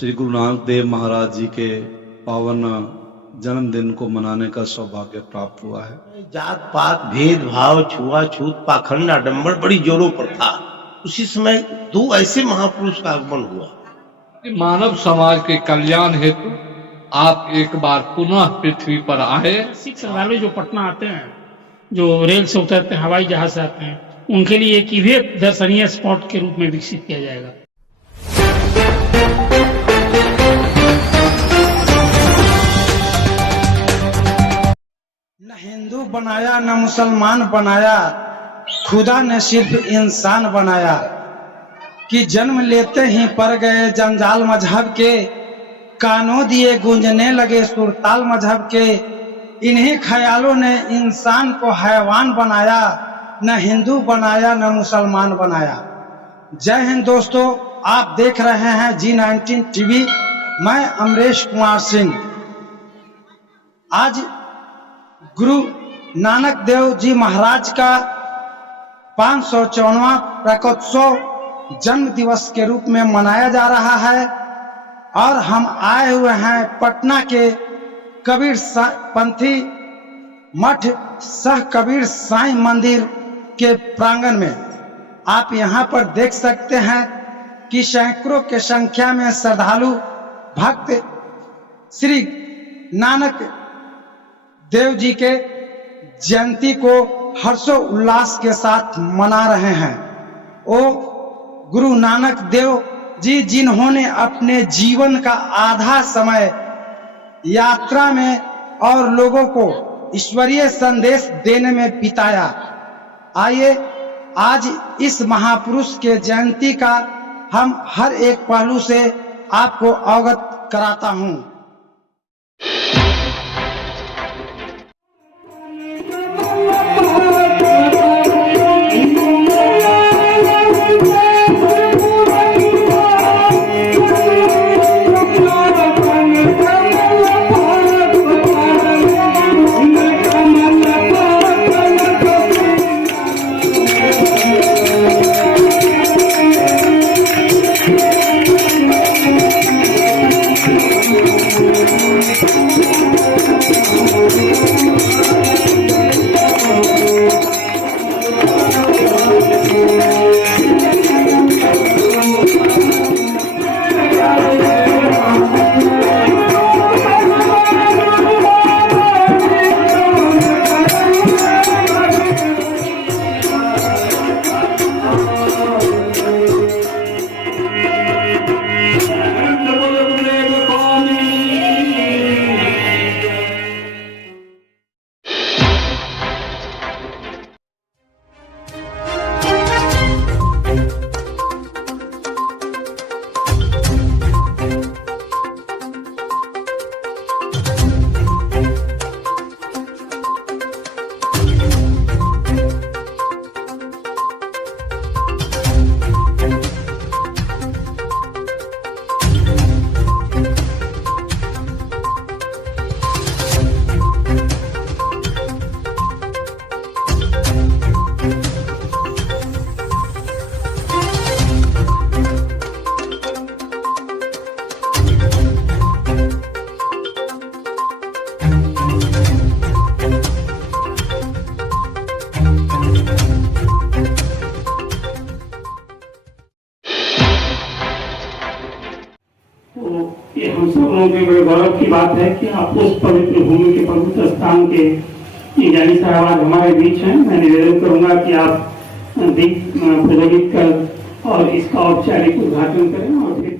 श्री गुरु नानक देव महाराज जी के पावन जन्मदिन को मनाने का सौभाग्य प्राप्त हुआ है। जात पात भेदभाव छुआछूत पाखंड आडंबर बड़ी जोरों पर था। उसी समय दो ऐसे महापुरुष का आगमन हुआ। मानव समाज के कल्याण हेतु आप एक बार पुनः पृथ्वी पर आए। सिख श्रद्धालु जो पटना आते हैं, जो रेल से उतरते हैं, हवाई जहाज से आते हैं, उनके लिए एक इवेंट दर्शनीय स्पॉट के रूप में विकसित किया जाएगा। न हिंदू बनाया न मुसलमान बनाया, खुदा ने सिर्फ इंसान बनाया। कि जन्म लेते ही पड़ गए जंजाल मजहब के, कानों दिए गूंजने लगे सुरताल मजहब के। इन्हीं ख्यालों ने इंसान को हैवान बनाया, न हिंदू बनाया न मुसलमान बनाया। जय हिंद दोस्तों, आप देख रहे हैं G19 टीवी। मैं अमरेश कुमार सिंह। आज गुरु नानक देव जी महाराज का 554वां प्रकटोत्सव जन्म दिवस के रूप में मनाया जा रहा है और हम आए हुए हैं पटना के कबीर पंथी मठ सह कबीर साईं मंदिर के प्रांगण में। आप यहां पर देख सकते हैं कि सैकड़ों के संख्या में श्रद्धालु भक्त श्री नानक देव जी के जयंती को हर्षोल्लास के साथ मना रहे हैं। ओ गुरु नानक देव जी जिन्होंने अपने जीवन का आधा समय यात्रा में और लोगों को ईश्वरीय संदेश देने में बिताया। आइए आज इस महापुरुष के जयंती का हम हर एक पहलू से आपको अवगत कराता हूं। ये हम सब लोगों के बड़े गौरव की बात है कि आप उस पवित्र भूमि के पवित्र स्थान के ज्ञानी साहब आज हमारे बीच हैं। मैं निवेदन करूंगा कि आप दीप प्रज्वलित कर और इसका औपचारिक उद्घाटन करें और फिर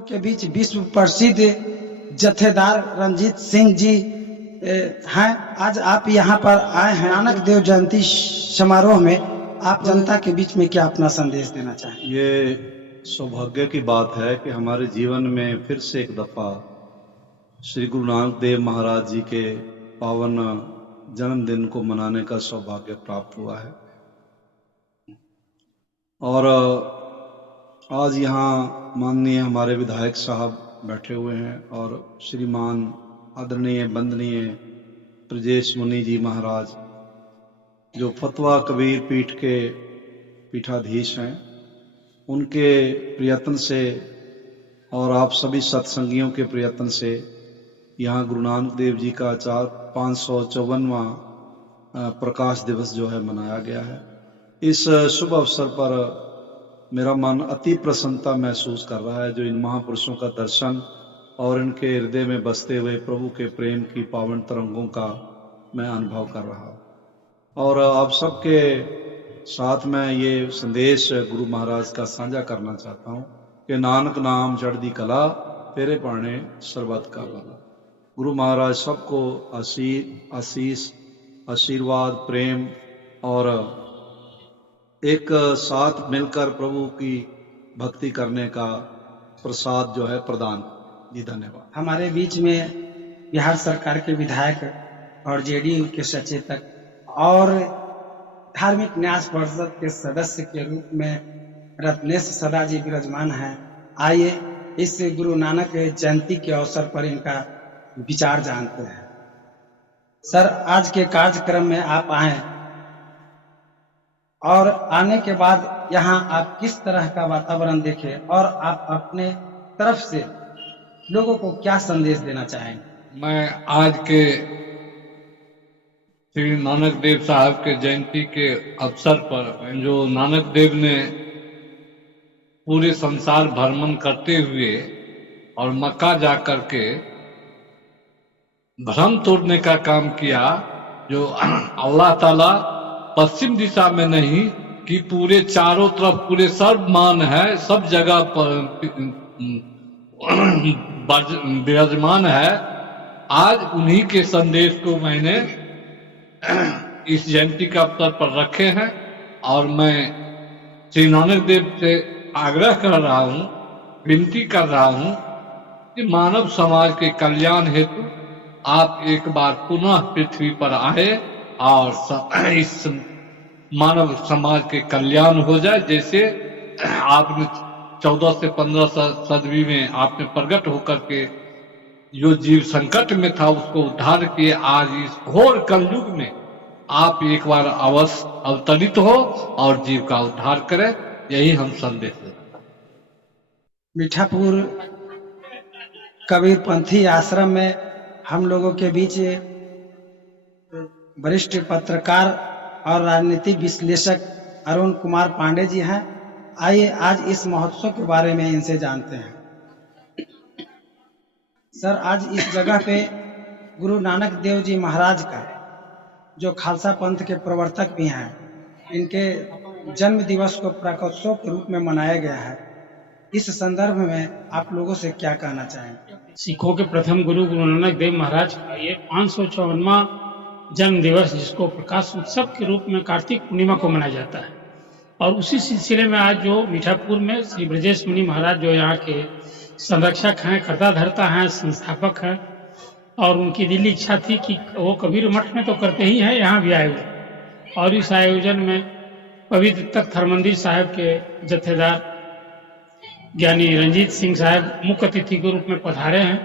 के बीच विश्व प्रसिद्ध जत्थेदार रंजीत सिंह जी हैं। आज आप यहाँ पर आए हैं नानक देव जयंती समारोह में, आप जनता के बीच में क्या अपना संदेश देना चाहें? ये सौभाग्य की बात है कि हमारे जीवन में फिर से एक दफा श्री गुरु नानक देव महाराज जी के पावन जन्मदिन को मनाने का सौभाग्य प्राप्त हुआ है। और आज यहाँ माननीय हमारे विधायक साहब बैठे हुए हैं और श्रीमान आदरणीय वंदनीय ब्रजेश मुनि जी महाराज जो फतवा कबीर पीठ के पीठाधीश हैं, उनके प्रयत्न से और आप सभी सत्संगियों के प्रयत्न से यहाँ गुरु नानक देव जी का 554वां प्रकाश दिवस जो है मनाया गया है। इस शुभ अवसर पर मेरा मन अति प्रसन्नता महसूस कर रहा है, जो इन महापुरुषों का दर्शन और इनके हृदय में बसते हुए प्रभु के प्रेम की पावन तरंगों का मैं अनुभव कर रहा हूँ। और आप सबके साथ मैं ये संदेश गुरु महाराज का साझा करना चाहता हूँ कि नानक नाम चढ़दी कला, तेरे पाने सर्बत का भला। गुरु महाराज सबको आशीष, आशीर्वाद, प्रेम और एक साथ मिलकर प्रभु की भक्ति करने का प्रसाद जो है प्रदान। जी धन्यवाद। हमारे बीच में बिहार सरकार के विधायक और जेडीयू के सचेतक और धार्मिक न्यास परिषद के सदस्य के रूप में रत्नेश सदा जी विराजमान हैं। आइए इस गुरु नानक जयंती के अवसर पर इनका विचार जानते हैं। सर, आज के कार्यक्रम में आप आए और आने के बाद यहाँ आप किस तरह का वातावरण देखे और आप अपने तरफ से लोगों को क्या संदेश देना चाहेंगे? मैं आज के श्री नानक देव साहब के जयंती के अवसर पर, जो नानक देव ने पूरे संसार भ्रमण करते हुए और मक्का जाकर के भ्रम तोड़ने का काम किया, जो अल्लाह ताला पश्चिम दिशा में नहीं कि पूरे चारों तरफ पूरे सर्वमान है, सब जगह पर विराजमान है। आज उन्हीं के संदेश को मैंने इस जयंती के अवसर पर रखे हैं और मैं श्री नानक देव से आग्रह कर रहा हूँ, विनती कर रहा हूँ कि मानव समाज के कल्याण हेतु आप एक बार पुनः पृथ्वी पर आए और इस मानव समाज के कल्याण हो जाए। जैसे आपने 14 से 15 सदी में आपने प्रकट होकर के जो जीव संकट में था उसको उद्धार किए। आज इस घोर कलयुग में आप एक बार अवश्य अवतरित हो और जीव का उद्धार करें, यही हम संदेश देते हैं। मीठापुर कबीरपंथी आश्रम में हम लोगों के बीच वरिष्ठ पत्रकार और राजनीतिक विश्लेषक अरुण कुमार पांडे जी हैं। आइए आज इस महोत्सव के बारे में इनसे जानते हैं। सर, आज इस जगह पे गुरु नानक देव जी महाराज का, जो खालसा पंथ के प्रवर्तक भी हैं, इनके जन्म दिवस को प्रकाशोत्सव के रूप में मनाया गया है। इस संदर्भ में आप लोगों से क्या कहना चाहेंगे? सिखों के प्रथम गुरु गुरु नानक देव महाराज का ये 554वां जन्म दिवस, जिसको प्रकाश उत्सव के रूप में कार्तिक पूर्णिमा को मनाया जाता है। और उसी सिलसिले में आज जो मीठापुर में श्री ब्रजेश मुनि महाराज, जो यहाँ के संरक्षक हैं, कर्ता धर्ता हैं, संस्थापक हैं, और उनकी दिली इच्छा थी कि वो कबीर मठ में तो करते ही हैं, यहाँ भी आए हुए। और इस आयोजन में पवित्र तख्त हरमंदिर साहिब के जत्थेदार ज्ञानी रंजीत सिंह साहब मुख्य अतिथि के रूप में पधारे हैं।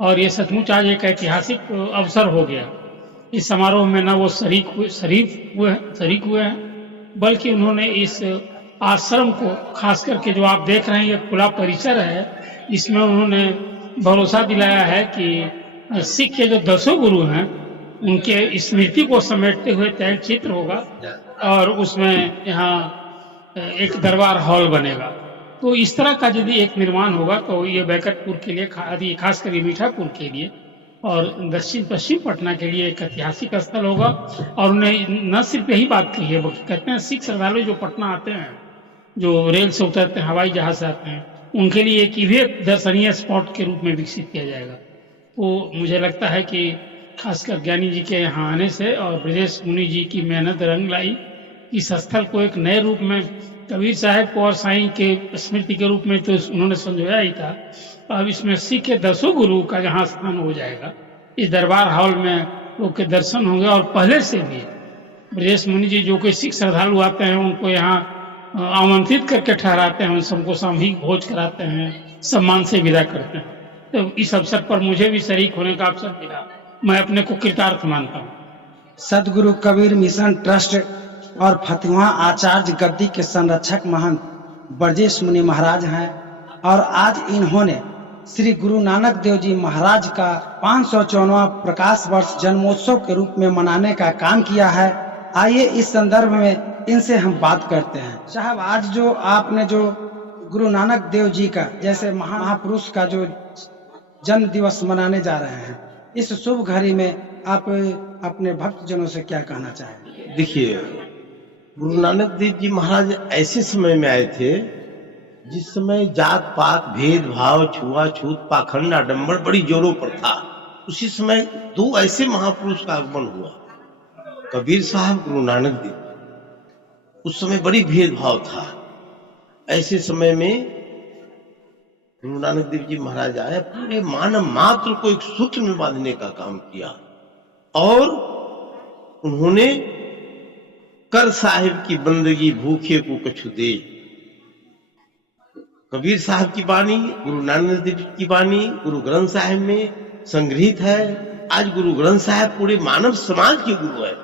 और ये सचमुच आज एक ऐतिहासिक अवसर हो गया। इस समारोह में न वो शरीक हुए हैं, बल्कि उन्होंने इस आश्रम को, खास करके जो आप देख रहे हैं ये खुला परिसर है, इसमें उन्होंने भरोसा दिलाया है कि सिख के जो 10 गुरु हैं उनके स्मृति को समेटते हुए तैल चित्र होगा और उसमें यहाँ एक दरबार हॉल बनेगा। तो इस तरह का यदि एक निर्माण होगा तो ये बैकटपुर के लिए, खासकर ये मीठापुर के लिए और दक्षिण पश्चिम पटना के लिए एक ऐतिहासिक स्थल होगा। और उन्हें न सिर्फ यही बात कही है, बल्कि कहते हैं सिख श्रद्धालु जो पटना आते हैं, जो रेल से उतरते हैं, हवाई जहाज से आते हैं, उनके लिए एक इवेक दर्शनीय स्पॉट के रूप में विकसित किया जाएगा। वो मुझे लगता है कि खासकर ज्ञानी जी के यहाँ आने से और ब्रजेश मुनि जी की मेहनत रंग लाई। इस स्थल को एक नए रूप में कबीर साहब को और साईं के स्मृति के रूप में तो उन्होंने संजोया ही था, अब इसमें सिख के 10 गुरु का जहाँ स्थान हो जाएगा, इस दरबार हॉल में लोग के दर्शन होंगे। और पहले से भी ब्रजेश मुनि जी जो कोई सिख श्रद्धालु आते हैं उनको यहाँ आमंत्रित करके ठहराते हैं, उन सबको सामूहिक भोज कराते हैं, सम्मान से विदा करते हैं। तो इस अवसर पर मुझे भी शरीक होने का अवसर मिला, मैं अपने को कृतार्थ मानता हूँ। सदगुरु कबीर मिशन ट्रस्ट और फतुहा आचार्य गद्दी के संरक्षक महंत ब्रजेश मुनि महाराज हैं और आज इन्होंने श्री गुरु नानक देव जी महाराज का 554वां प्रकाश वर्ष जन्मोत्सव के रूप में मनाने का काम किया है। आइए इस संदर्भ में इनसे हम बात करते हैं। साहब, आज जो आपने जो गुरु नानक देव जी का जैसे महापुरुष का जो जन्म दिवस मनाने जा रहे हैं, इस शुभ घड़ी में आप अपने भक्तजनों से क्या कहना चाहेंगे? देखिए, गुरु नानक देव जी महाराज ऐसे समय में आए थे जिस समय जात पात भेदभाव छुआछूत पाखंड आडंबर बड़ी जोरों पर था। उसी समय 2 ऐसे महापुरुष का आगमन हुआ, कबीर साहब, गुरु नानक देव। उस समय बड़ी भेदभाव था। ऐसे समय में गुरु नानक देव जी महाराज आए, पूरे मानव मात्र को एक सूत्र में बांधने का काम किया और उन्होंने कर साहिब की बंदगी भूखे को कछु दे। कबीर साहब की वाणी, गुरु नानक देव की वाणी गुरु ग्रंथ साहिब में संग्रहित है। आज गुरु ग्रंथ साहिब पूरे मानव समाज के गुरु है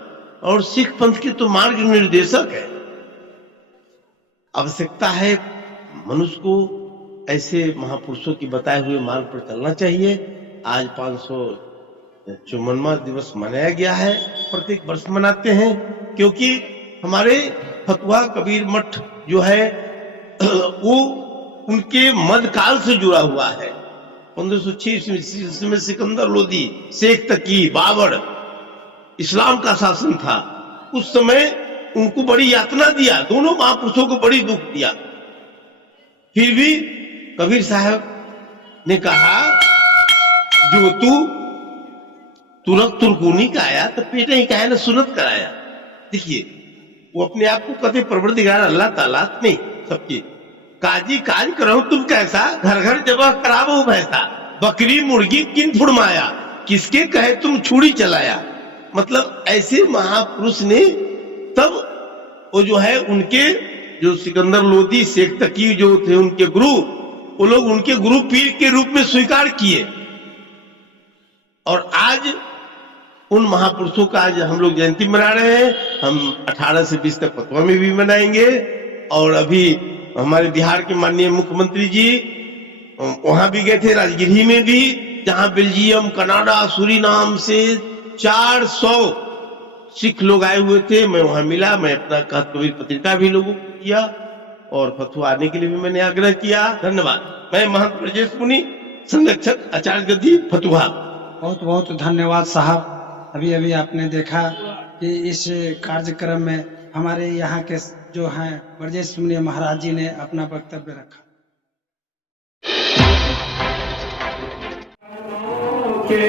और सिख पंथ के तो मार्ग निर्देशक है। आवश्यकता है मनुष्य को ऐसे महापुरुषों की बताए हुए मार्ग पर चलना चाहिए। आज 554वां दिवस मनाया गया है, प्रत्येक वर्ष मनाते हैं, क्योंकि हमारे फतुहा कबीर मठ जो है वो उनके मध्यकाल से जुड़ा हुआ है। 1506 में सिकंदर लोदी, शेख तकी, बाबर, इस्लाम का शासन था। उस समय उनको बड़ी यातना दिया, दोनों महापुरुषों को बड़ी दुख दिया। फिर भी कबीर साहब ने कहा, जो तू रख तुरकुनी का आया तो पेट ही का है ना सुनत कराया। देखिए, वो अपने आप को कहते परवरदिगार अल्लाह ताला नहीं सबकी काजी काज करो तुम कैसा, घर घर जबह करावो भैसा, बकरी मुर्गी किन फुड़माया, किसके कहे तुम छुरी चलाया। मतलब ऐसे महापुरुष ने तब वो जो है उनके जो सिकंदर लोदी, शेख तकी जो थे उनके गुरु, वो लोग उनके गुरु पीर के रूप में स्वीकार किए। और आज उन महापुरुषों का आज हम लोग जयंती मना रहे हैं। हम 18 से 20 तक फतुहा में भी मनाएंगे और अभी हमारे बिहार के माननीय मुख्यमंत्री जी वहां भी गए थे, राजगिरी में भी, जहां बेल्जियम, कनाडा, सूरीनाम से 400 सिख लोग आए हुए थे। मैं वहां मिला, मैं अपना कहत कबीर पत्रिका भी लोगों को किया और फतुहा आने के लिए भी मैंने आग्रह किया। धन्यवाद। मैं महंत ब्रजेश मुनि, संरक्षक आचार्य गद्दी, फतुहा। बहुत बहुत धन्यवाद साहब। अभी अभी आपने देखा कि इस कार्यक्रम में हमारे यहाँ के जो हैं ब्रजेश मुनि महाराज जी ने अपना वक्तव्य रखा। के